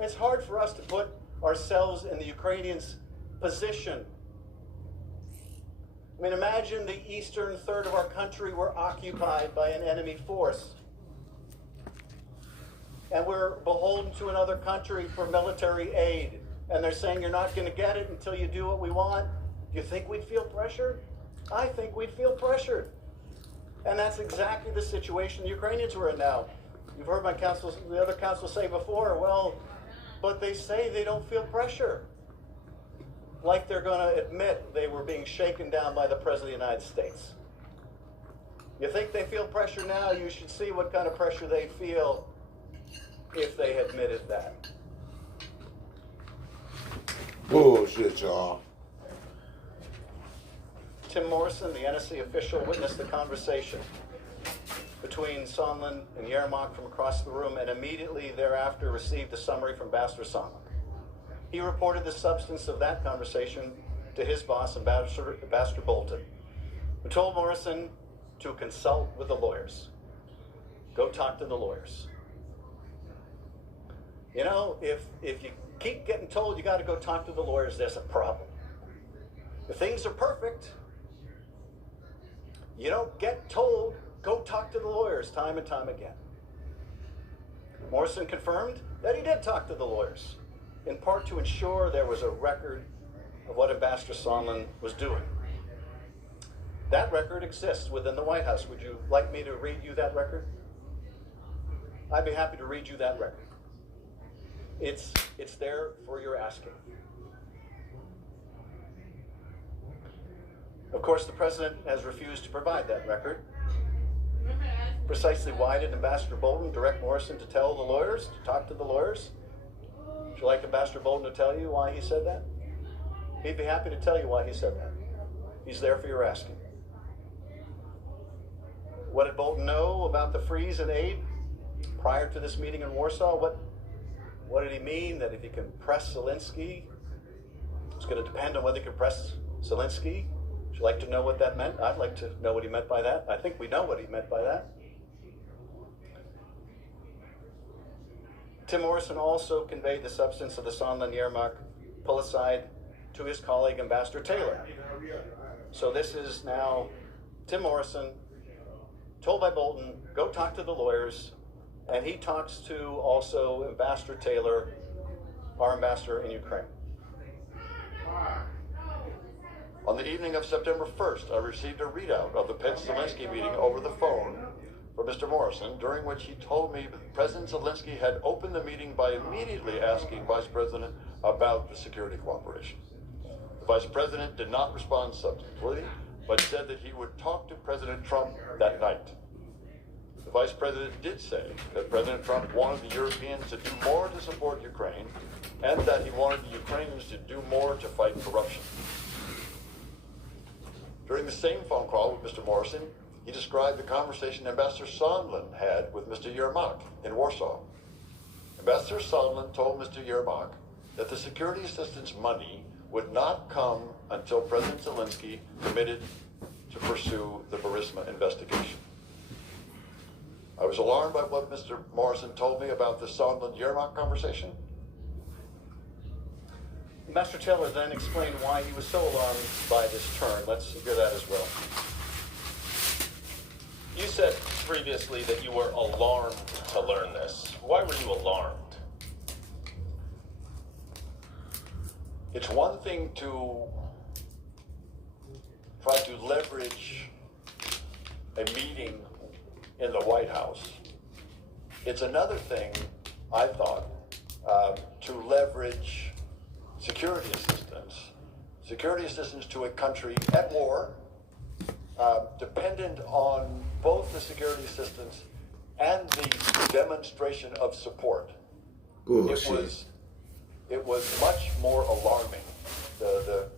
It's hard for us to put ourselves in the Ukrainians' position. I mean, imagine the eastern third of our country were occupied by an enemy force. And we're beholden to another country for military aid. And they're saying you're not going to get it until you do what we want. Do you think we'd feel pressured? I think we'd feel pressured. And that's exactly the situation the Ukrainians were in now. You've heard the other council say before, well, but they say they don't feel pressure. Like they're going to admit they were being shaken down by the President of the United States. You think they feel pressure now? You should see what kind of pressure they'd feel if they admitted that. Bullshit, y'all. Tim Morrison, the NSC official, witnessed the conversation between Sondland and Yermak from across the room, and immediately thereafter received a summary from Ambassador Sondland. He reported the substance of that conversation to his boss, Ambassador Bolton, who told Morrison to consult with the lawyers. Go talk to the lawyers. You know, if you keep getting told you got to go talk to the lawyers, there's a problem. If things are perfect, you don't get told, go talk to the lawyers time and time again. Morrison confirmed that he did talk to the lawyers, in part to ensure there was a record of what Ambassador Sondland was doing. That record exists within the White House. Would you like me to read you that record? I'd be happy to read you that record. It's there for your asking. Of course, the president has refused to provide that record. Precisely why did Ambassador Bolton direct Morrison to tell the lawyers, to talk to the lawyers? Would you like Ambassador Bolton to tell you why he said that? He'd be happy to tell you why he said that. He's there for your asking. What did Bolton know about the freeze in aid prior to this meeting in Warsaw? What did he mean that if he can press Zelensky, it's going to depend on whether he can press Zelensky? Would you like to know what that meant? I'd like to know what he meant by that. I think we know what he meant by that. Tim Morrison also conveyed the substance of the Sondland-Yermak pull-aside to his colleague, Ambassador Taylor. So this is now Tim Morrison, told by Bolton, go talk to the lawyers, and he talks to also Ambassador Taylor, our ambassador in Ukraine. On the evening of September 1st, I received a readout of the Pence-Zelensky meeting over the phone from Mr. Morrison, during which he told me that President Zelensky had opened the meeting by immediately asking Vice President about the security cooperation. The Vice President did not respond substantively, but said that he would talk to President Trump that night. The Vice President did say that President Trump wanted the Europeans to do more to support Ukraine, and that he wanted the Ukrainians to do more to fight corruption. During the same phone call with Mr. Morrison, he described the conversation Ambassador Sondland had with Mr. Yermak in Warsaw. Ambassador Sondland told Mr. Yermak that the security assistance money would not come until President Zelensky committed to pursue the Burisma investigation. I was alarmed by what Mr. Morrison told me about the Sondland-Yermak conversation. Ambassador Taylor then explained why he was so alarmed by this turn. Let's hear that as well. You said previously that you were alarmed to learn this. Why were you alarmed? It's one thing to try to leverage a meeting in the White House. It's another thing, I thought, to leverage security assistance to a country at war, dependent on both the security assistance and the demonstration of support. It was much more alarming. The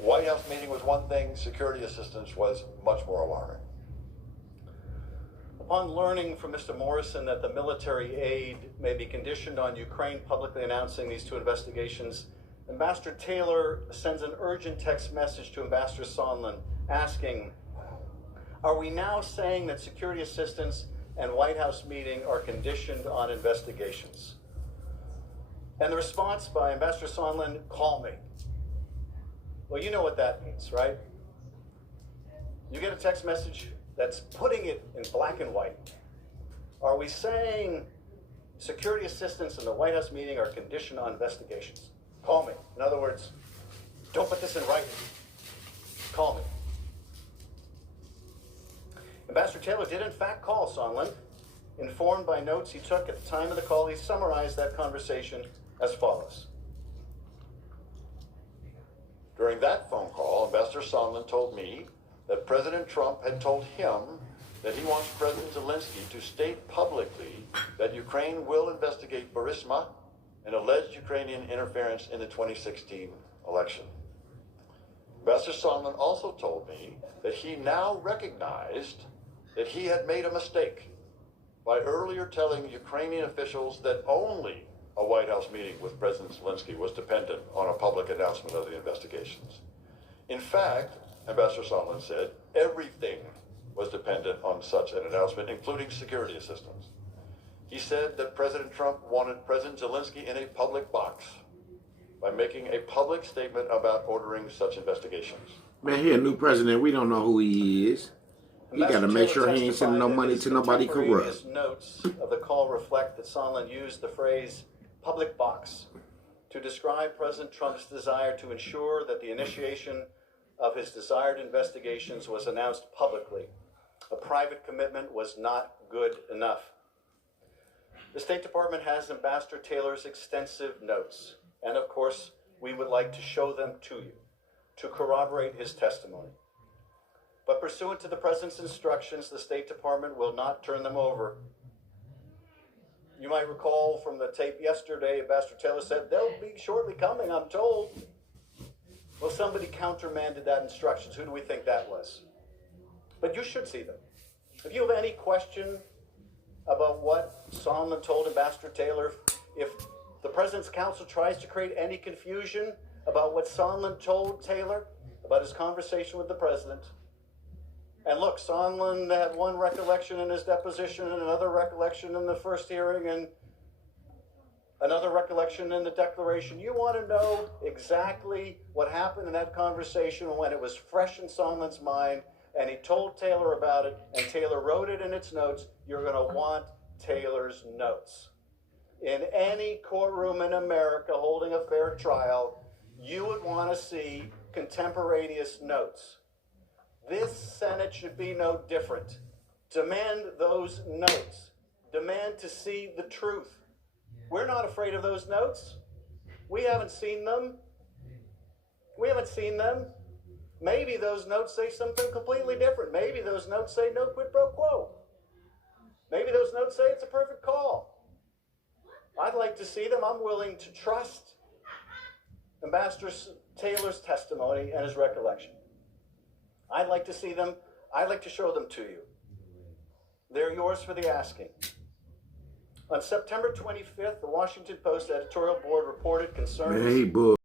White House meeting was one thing, security assistance was much more alarming. Upon learning from Mr. Morrison that the military aid may be conditioned on Ukraine publicly announcing these two investigations, Ambassador Taylor sends an urgent text message to Ambassador Sondland asking, are we now saying that security assistance and White House meeting are conditioned on investigations? And the response by Ambassador Sondland, call me. Well, you know what that means, right? You get a text message that's putting it in black and white. Are we saying security assistance in the White House meeting are conditioned on investigations? Call me. In other words, don't put this in writing. Call me. Ambassador Taylor did in fact call Sondland. Informed by notes he took at the time of the call, he summarized that conversation as follows. During that phone call, Ambassador Sondland told me that President Trump had told him that he wants President Zelensky to state publicly that Ukraine will investigate Burisma and alleged Ukrainian interference in the 2016 election. Ambassador Sondland also told me that he now recognized that he had made a mistake by earlier telling Ukrainian officials that only a White House meeting with President Zelensky was dependent on a public announcement of the investigations. In fact, Ambassador Sondland said everything was dependent on such an announcement, including security assistance. He said that President Trump wanted President Zelensky in a public box by making a public statement about ordering such investigations. Man, he a new president. We don't know who he is. He got to make sure he ain't sending no money to nobody corrupt. Notes of the call reflect that Sondland used the phrase public box to describe President Trump's desire to ensure that the initiation of his desired investigations was announced publicly. A private commitment was not good enough. The State Department has Ambassador Taylor's extensive notes, and of course, we would like to show them to you to corroborate his testimony. But pursuant to the President's instructions, the State Department will not turn them over. You might recall from the tape yesterday, Ambassador Taylor said, they'll be shortly coming, I'm told. Well, somebody countermanded that instructions. Who do we think that was? But you should see them. If you have any question about what Sondland told Ambassador Taylor, if the President's counsel tries to create any confusion about what Sondland told Taylor about his conversation with the President, and look, Sondland had one recollection in his deposition and another recollection in the first hearing and another recollection in the declaration. You want to know exactly what happened in that conversation when it was fresh in Sondland's mind and he told Taylor about it and Taylor wrote it in its notes. You're going to want Taylor's notes. In any courtroom in America holding a fair trial, you would want to see contemporaneous notes. This Senate should be no different. Demand those notes. Demand to see the truth. We're not afraid of those notes. We haven't seen them. We haven't seen them. Maybe those notes say something completely different. Maybe those notes say no quid pro quo. Maybe those notes say it's a perfect call. I'd like to see them. I'm willing to trust Ambassador Taylor's testimony and his recollection. I'd like to see them. I'd like to show them to you. They're yours for the asking. On September 25th, the Washington Post editorial board reported concerns. Man, he bull.